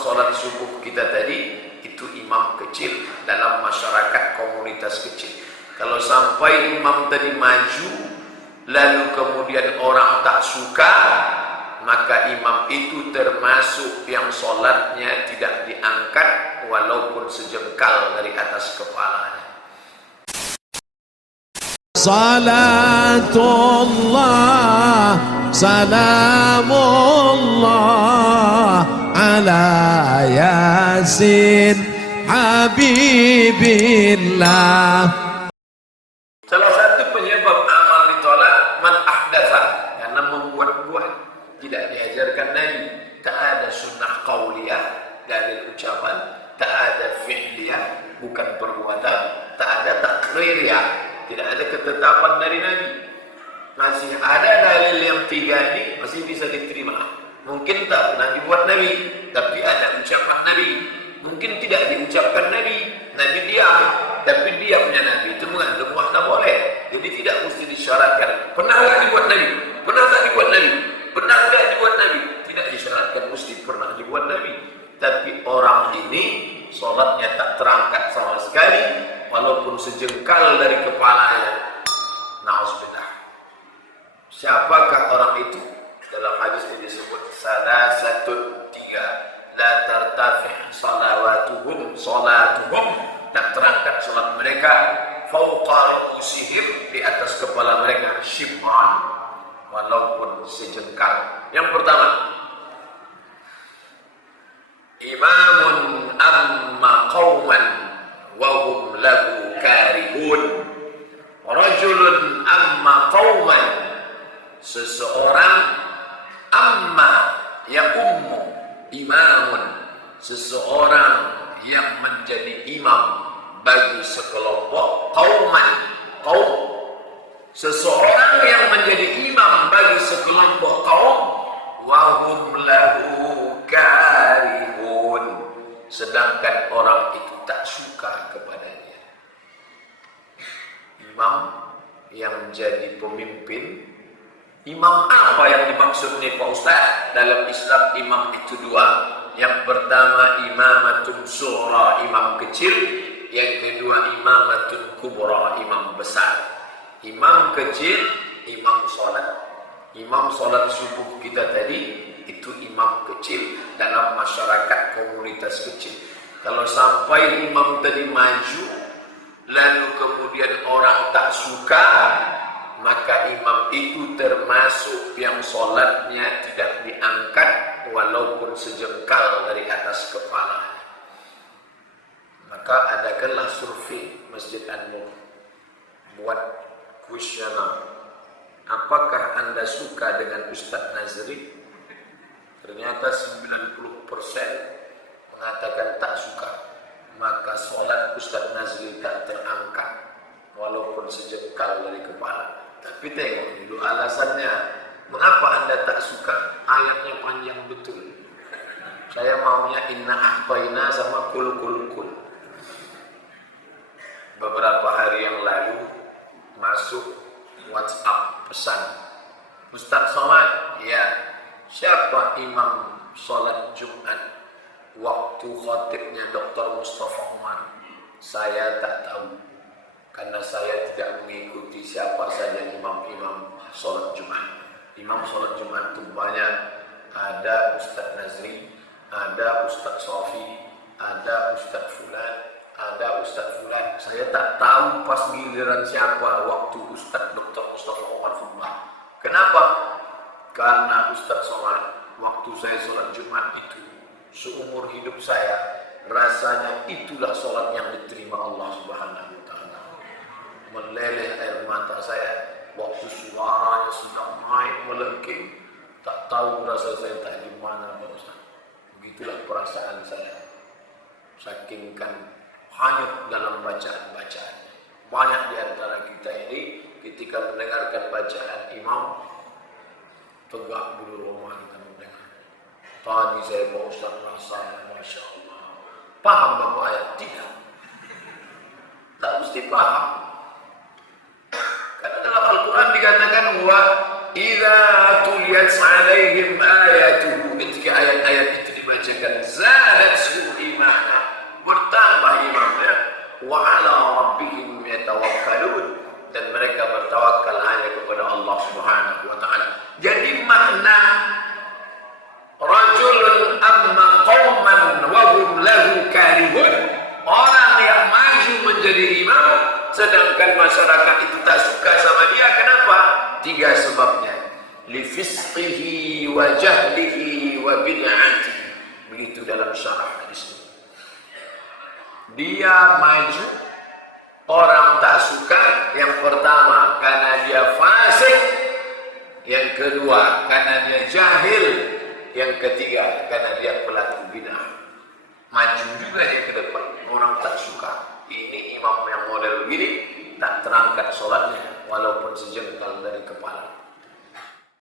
sholat subuh kita tadi itu imam kecil dalam masyarakat komunitas kecil. Kalau sampai imam tadi maju lalu kemudian orang tak suka, maka imam itu termasuk yang sholatnya tidak diangkat walaupun sejengkal dari atas kepalanya. Salatullah salamullah ala yasin habibillah. Salah satu penyebab amal ditolak man ahdatsa, karena membuat-buat, tidak diajarkan Nabi. Tak ada sunnah qauliyah dari ucapan, tak ada fi'liyah bukan perbuatan, tak ada takririah, tidak ada ketetapan dari Nabi. Masih ada dalil yang tiga ini masih bisa diterima. Mungkin tak pernah dibuat Nabi, tapi ada ucapan Nabi. Mungkin tidak diucapkan Nabi, Nabi diam, tapi diamnya Nabi itu mengandung makna boleh. Jadi tidak mesti disyaratkan. Pernah nggak dibuat Nabi? Pernah tak dibuat Nabi? Pernah nggak dibuat Nabi? Tidak disyaratkan mesti pernah dibuat Nabi. Tapi orang ini sholatnya tak terangkat sama sekali, walaupun sejengkal dari kepalanya. Na'udzubillah. Siapakah orang itu? Dalam hadis ini disebut salasatun, tiga. La tartafi' salawatuhum dan terangkat salat mereka fauqa ru'usihim, di atas kepala mereka, shib'an, walaupun sejengkal. Yang pertama, imamun amma qauman wa hum lahu karihun. Rajulun amma qauman, seseorang amma ya ummu, imamun, seseorang yang menjadi imam bagi sekelompok qauman, kaum, seseorang yang menjadi imam bagi sekelompok kaum, wahum lahu karihun, sedangkan orang itu tak suka kepadanya. Imam yang menjadi pemimpin. Imam apa yang dimaksud nih Pak Ustaz? Dalam Islam imam itu dua. Yang pertama imamatun sughra, imam kecil. Yang kedua imamatun kubra, imam besar. Imam kecil, imam sholat. Imam sholat subuh kita tadi itu imam kecil dalam masyarakat komunitas kecil. Kalau sampai imam tadi maju lalu kemudian orang tak suka, maka imam itu termasuk yang sholatnya tidak diangkat walaupun sejengkal dari atas kepala. Maka adakanlah survei Masjid An-Nur, buat kuesioner. Apakah Anda suka dengan Ustadz Nazri? Ternyata 90% mengatakan tak suka. Maka sholat Ustadz Nazri tak terangkat walaupun sejengkal dari kepala. Tapi tengok dulu alasannya. Mengapa Anda tak suka? Ayatnya panjang betul. Saya maunya inna ahbaina sama kul. Beberapa hari yang lalu masuk WhatsApp pesan, Ustaz Somad, ya, siapa imam sholat Jumat waktu khatibnya Dr. Mustafa Umar? Saya tak tahu, karena saya tidak mengikuti siapa saja imam-imam sholat Jumat. Imam sholat Jumat itu banyak. Ada Ustadz Nazri, ada Ustadz Sofi, ada Ustadz Fulan, ada Ustadz Fulan. Saya tak tahu pas giliran siapa waktu Ustadz Dr. Mustafa Umar khutbah. Kenapa? Karena Ustadz Somad, waktu saya sholat Jumat itu, seumur hidup saya, rasanya itulah sholat yang diterima Allah Subhanahu wa Ta'ala. Meleleh air mata saya waktu suaranya sedang naik melengking. Tak tahu rasa saya tak di mana, Pak Ustaz. Begitulah perasaan saya. Saking kan hanyut dalam bacaan-bacaan. Banyak di antara kita ini ketika mendengarkan bacaan imam, tegak bulu roma kita mendengar. Tadi saya Pak Ustaz rasanya Masya Allah. Paham Bapak ayat? Tidak. Tak mesti paham. Karena dalam Al-Quran dikatakan wa idza tuliyat alaihim ayatuhu, ketika ayat-ayat itu dibaca mengerjakan zadatuhum imana, bertambah imannya, wa ala rabbihim yatawakkalun, dan mereka bertawakal hanya kepada Allah Subhanahu wa taala. Jadi makna rajulun amma qauman wa hum lahu karihun, orang yang maju menjadi imam sedangkan masyarakat itu tak suka sama dia. Kenapa? 3 sebabnya. Li fisqihi wa jahlihi wa bid'ati. Begitu dalam syarah hadis ini. Dia maju, orang tak suka. Yang pertama karena dia fasik, yang kedua karena dia jahil, yang ketiga karena dia pelaku bid'ah. Maju juga dia ke depan, orang tak suka. Ini imam yang model begini, tak terangkat sholatnya walaupun sejengkal dari kepala.